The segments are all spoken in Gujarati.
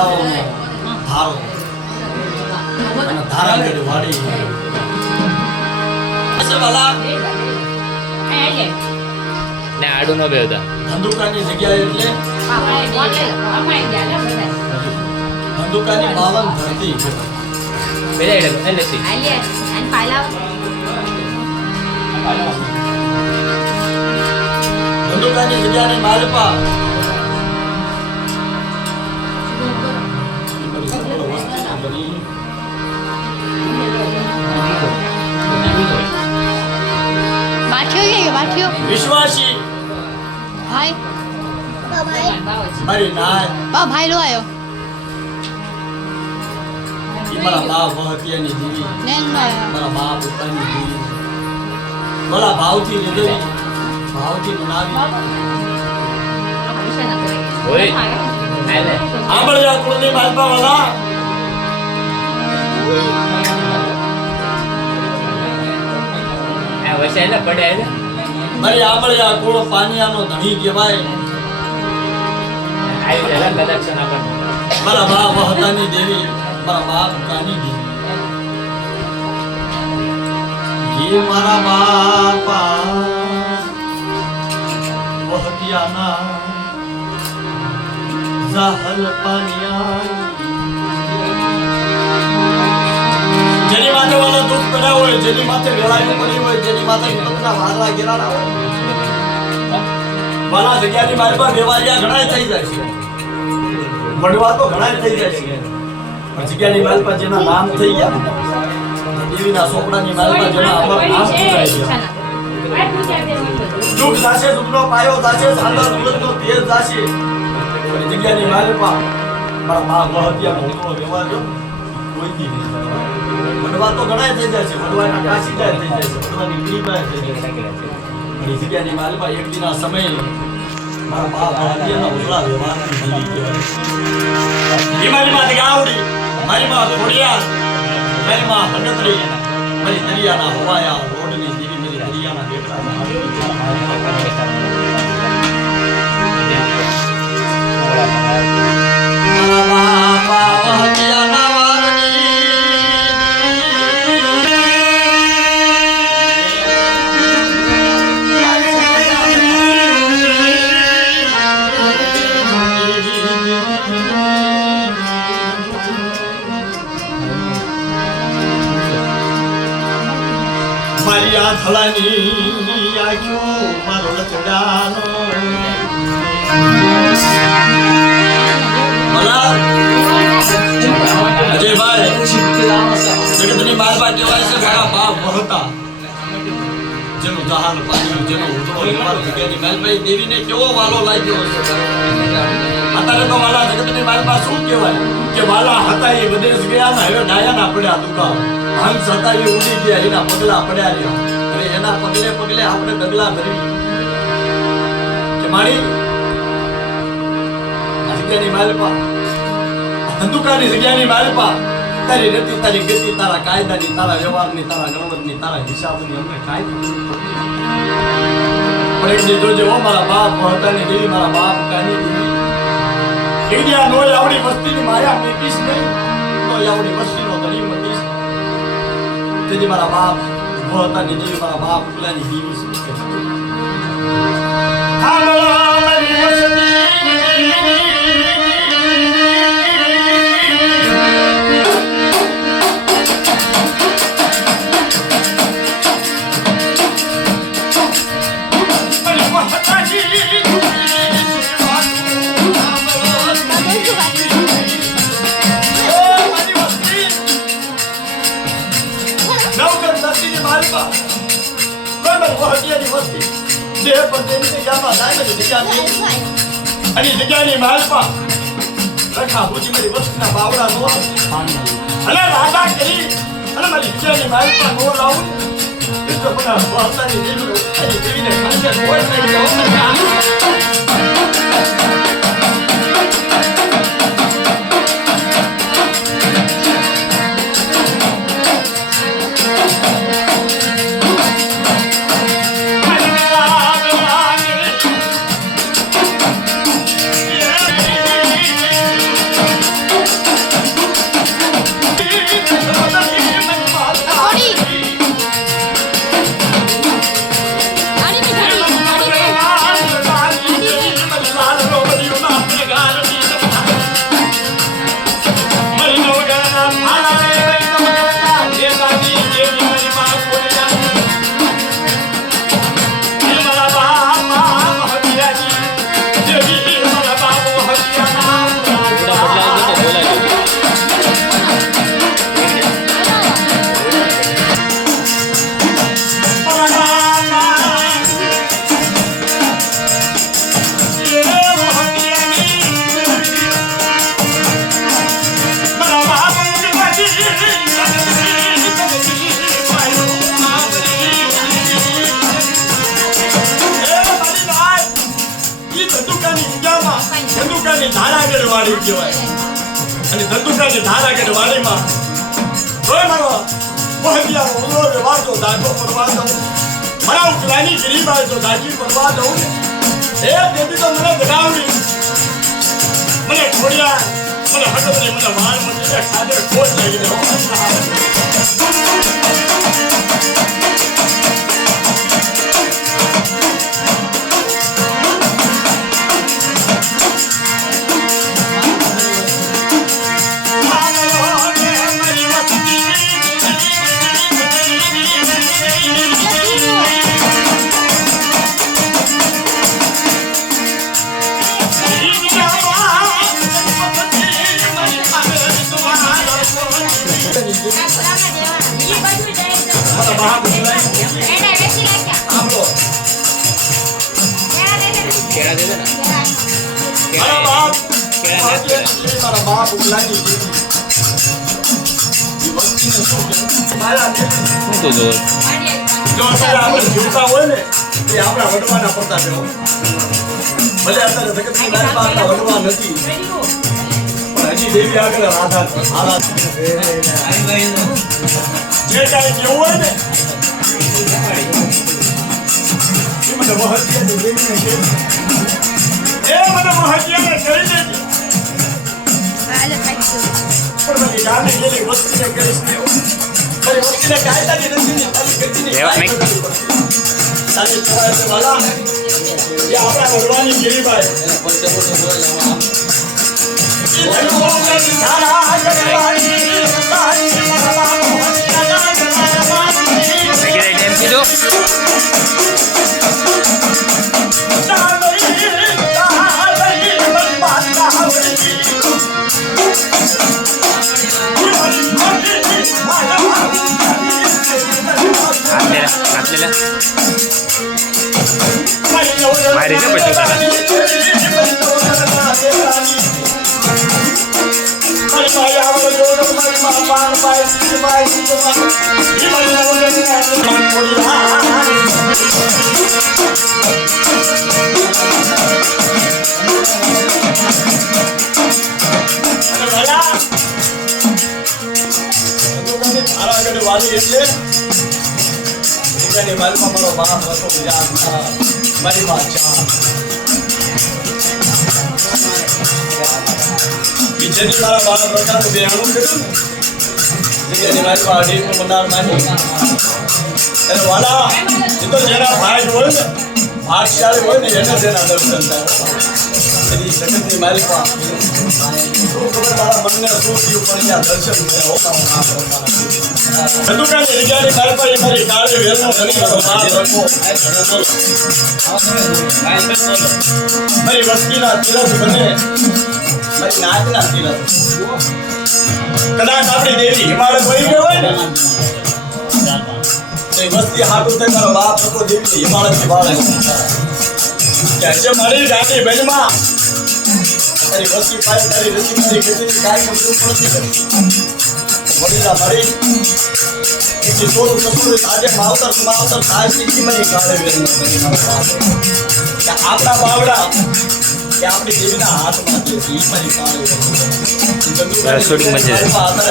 તળાવનો ધારો અને ધારાગઢ વાડી વાલા ને આડું નો બેવતા ધંધુકાની જગ્યાએ એટલે ધંધુકાની 52 ધરતી બેડા એટલે સી ધંધુકાની જગ્યાની માલપા વિશ્વાસી ભાઈ મારી નાય ભાઈ લો આયો મારા બાપ વહતિયાની દીવી નેન મારા બાપ ઉતાની દીવી બોલા ભાવથી લીધેલી ભાવથી બનાવી ઓય આલે આંબળિયા કુળની માલપા વાલા આ વસાયલા પડે આલે મારી આંબળિયા કુળ પાનિયાનો ધણી કહેવાય આયુ જલા કદાચ ના પણ મારા બાપ વહતાની દેવી મારા બાપ કાની દેવી ये मारा बापा वहतियाना ज़हल पानिया જેની માથે વાળા દુઃખ પડ્યા હોય જેની માથે વેળાયું પડી હોય જેની માથે વિપતના વાદળા ઘેરાના હોય વાલા જગ્યાની માલપા વેવારિયા ઘણા થઈ જાય છે વડવા તો ઘણા થઈ જાય છે જગ્યાની માલપા જેના નામ થઈ ગયા દેવીના સોપડાની માલપા જેના અમર નામ થઈ જાય છે દુઃખ જાશે દુઃખનો પાયો જાશે સાંધા દુઃખનો તેજ જાશે જગ્યાની માલપા મારા મા વહતિયાનો ઉતરો વેવારિયો કોઈ દી નહીં વડવા તો ઘણા થઈ જાય છે વડવાના કાશી જાય થઈ જાય છે વડવાની ગીરીબાઈ થઈ જાય છે અને જગ્યાની માલપા એક દિના સમય મારા બાપ વહતિયાના ઉતરા વ્યવહારની દીવી કહેવાય મારી માં ગાવડી મારી માં ખોડિયા મારી માં હનતરી મારી દરિયાના હવાયા રોડની દીવી મારી દરિયાના બેટરા મારા બાપા વહતિયાના મારિયા થલાની આખ્યો મારો લચડાનો મલા અજયભાઈ જગતની માલપા કહેવાય છે મારા બાપ વહતા જેનું જહાન પાડ્યું જેનો ઉતરો મારો જગ્યાની માલપા દેવીને કેવો વાલો લાગ્યો હશે અત્યારે તો વાલા જગતની માલપા શું કહેવાય કે વાલા હતા એ વિદેશ ગયા ને હવે ડાયાના પડ્યા દુકાળ હંસ હતા એ ઉડી ગયા એના પગલા પડ્યા રહ્યા અને એના પગલે પગલે આપણે ડગલા ભરી કે મારી આ જગ્યાની માલપા ધંધુકાની જગ્યાની માલપા તારી રીતિ તારી ગતિ તારા કાયદાની તારા વ્યવહારની તારા ગણવતની તારા હિસાબની અમને કાંઈ પણ એક દી જોજે ઓ મારા બાપ વહતાની દેવી મારા બાપ કાની દેવી એક દી આ નો આવડી વસ્તીની માયા મેકીશ નહીં નો આવડી વસ્તીનો ધણી મતીશ તેથી મારા બાપ વહતાની દેવી મારા બાપ ઉકલાની દેવી છે જગ્યાની માલપા રખા ભૂજી મારી વસ્તીના બાવડા નો અને રાજા કરી અને મારી જગ્યાની માલપા નો લાવું તો પણ વહતાની દેવીને ખંજર કોઈ નહીં વાડી કહેવાય અને ધંધુકાની ધારા કે વાડીમાં તોય મારો મોહબિયાનો ઉલો વાતો દાખો પરવા દઉં મારા ઉકલાની ગરીબાઈ તો દાખી પરવા દઉં એ દેવી તો મને જગાવડી મને છોડ્યા મને હકબરી મને વાળ મને ખાધે ખોટ લાગી દે કેળા દે દે ને મારા બાપ કેળા દે મારા બાપ ઉકલાની દેવી મારા શું તો જો જો આપણે જીવતા હોય ને એ આપણા વડવાના પડતા છે ભલે અત્યારે જગતની બાજુમાં આપણા વડવા નથી પણ હજી દેવી આગળ આધાર જે કાંઈ કેવું હોય ને એ મને મહત્યાને દેવીને કે એ મને મહત્યાને કરી દેજે પણ બધી ગાને ગયેલી વસ્તીને કરીશ ને તારી વસ્તીને કાયદાની નથી ને તારી ગતિની કાંઈ કરવી પડશે તારી કહેવાય છે વાલા એ આપણા વડવાની ગિરીબાઈ મારી ને પછી વાલી એટલે માલમાં મારો બાપ હતો બીજા મારી બાદશાહ બીજાની મારા બાપ પ્રકારનું બેહાણું કર્યું ને બીજાની માલમાં અઢીનું મનાર માની એટલે વાલા એ તો જેના ભાઈ હોય ને ભાગશાળી હોય ને એને જેના દર્શન થાય એની જગતની માલમાં શું ખબર મારા મનને શું થયું પણ ત્યાં દર્શન થયા ધંધુકાની જગ્યાની માલમાં મારી કાળી વેલનો ઘણી મારો બાપ રખો મારી વસ્તીના તીરથ બને મારી નાચના તીરથ કદાચ આપણી દેવી હિમાલય બની ગયો હોય ને તો વસ્તી હાટું થઈ મારો બાપ રખો દેવી હિમાલયથી વાળે કે મારી દાદી બહેનમાં તારી વસ્તી પાય તારી રસી મારી ખેતીની કાંઈ કશું પડતી નથી વડીલા મારી કે થોડું કશું આજે માવતર થાય શીખી મને કાળે વેલ કે આપણા બાવડા કે આપણી દેવીના હાથમાં જે છે એ મારી કાળે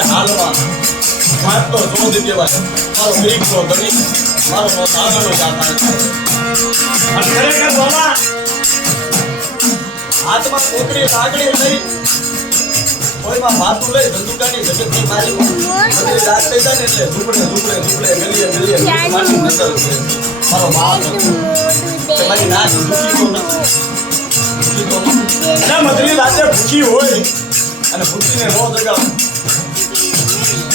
હાલમાં વાત તો જોધ કહેવાય મારો ગરીબ નો ગરીબ મારો સાધનો જાતા અને ખરેખર બાબા હાથમાં કોતરી લાગણી લઈ કોઈમાં માથું લઈ ધંધુકાની જગતની મારી બધી રાત થઈ જાય ને એટલે ઝૂપડે ગલીએ મારી નજર છે મારો બાપ મારી નાચ દુખી તો નથી મધરી રાતે ભૂખી હોય અને ભૂખીને નો જગાવ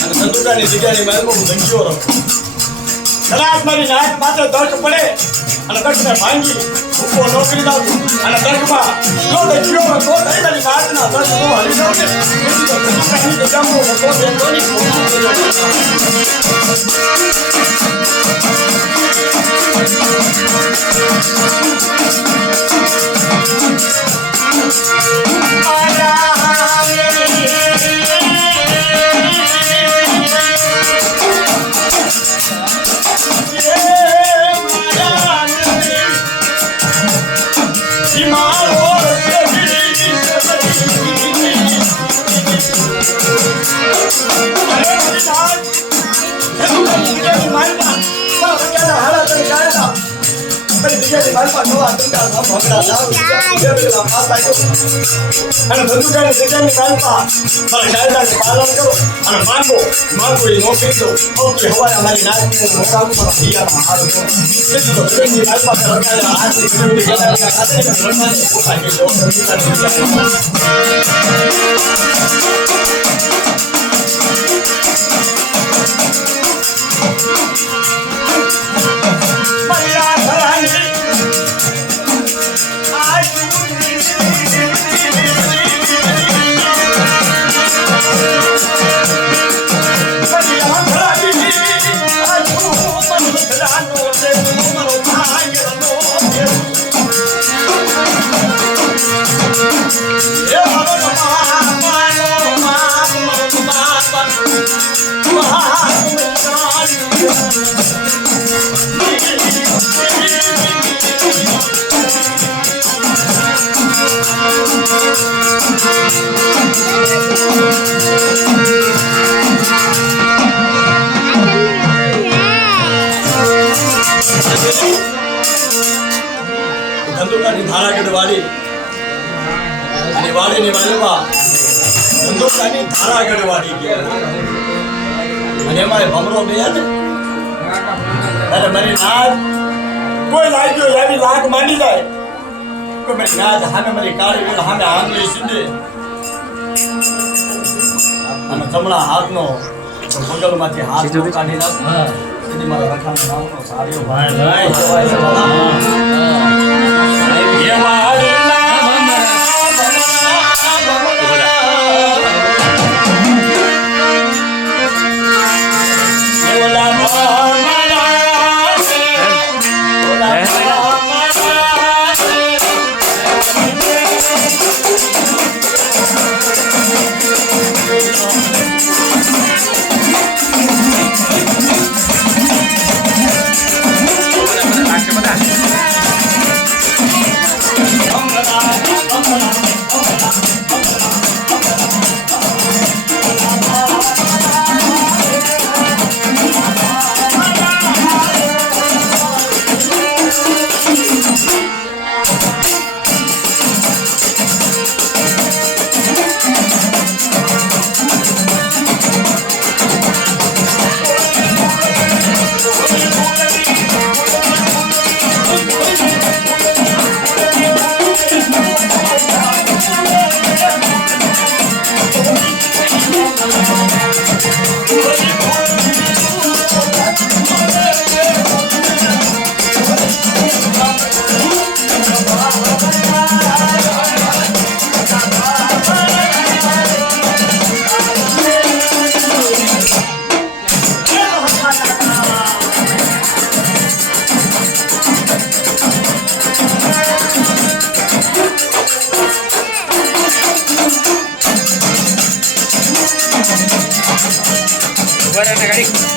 અને ધંધુકાની જગ્યાની માલમાં હું ધંધીઓ રાખું કદાચ મારી નાચ માત્ર દર્ક પડે અને દર્કને ભાંગી ભૂખો નોકરી લાવું અને દર્કમાં જો ધંધીઓ તો થઈ મારી નાચના દર્ક હું હરી જાઉં ને તેથી તો ધંધુકાની જગ્યામાં હું બેઠો ધંધુકાની ધારાગઢ વાડી અને વાડીની વાડીમાં ધંધુકાની ધારાગઢ વાડી કહેવાય. અને એમાં ભમરો બે ને અને મારી નાદ કોઈ લાગ્યો એવી લાગ માંડી જાય કે મારી નાદ સામે મારી કાળી વેલ સામે આંગળી સીધે અને જમણા હાથનો પગલમાંથી હાથ કાઢી નાખ સીધી મારા રખાના નામનો સારીઓ ભાઈ Buat ada kali.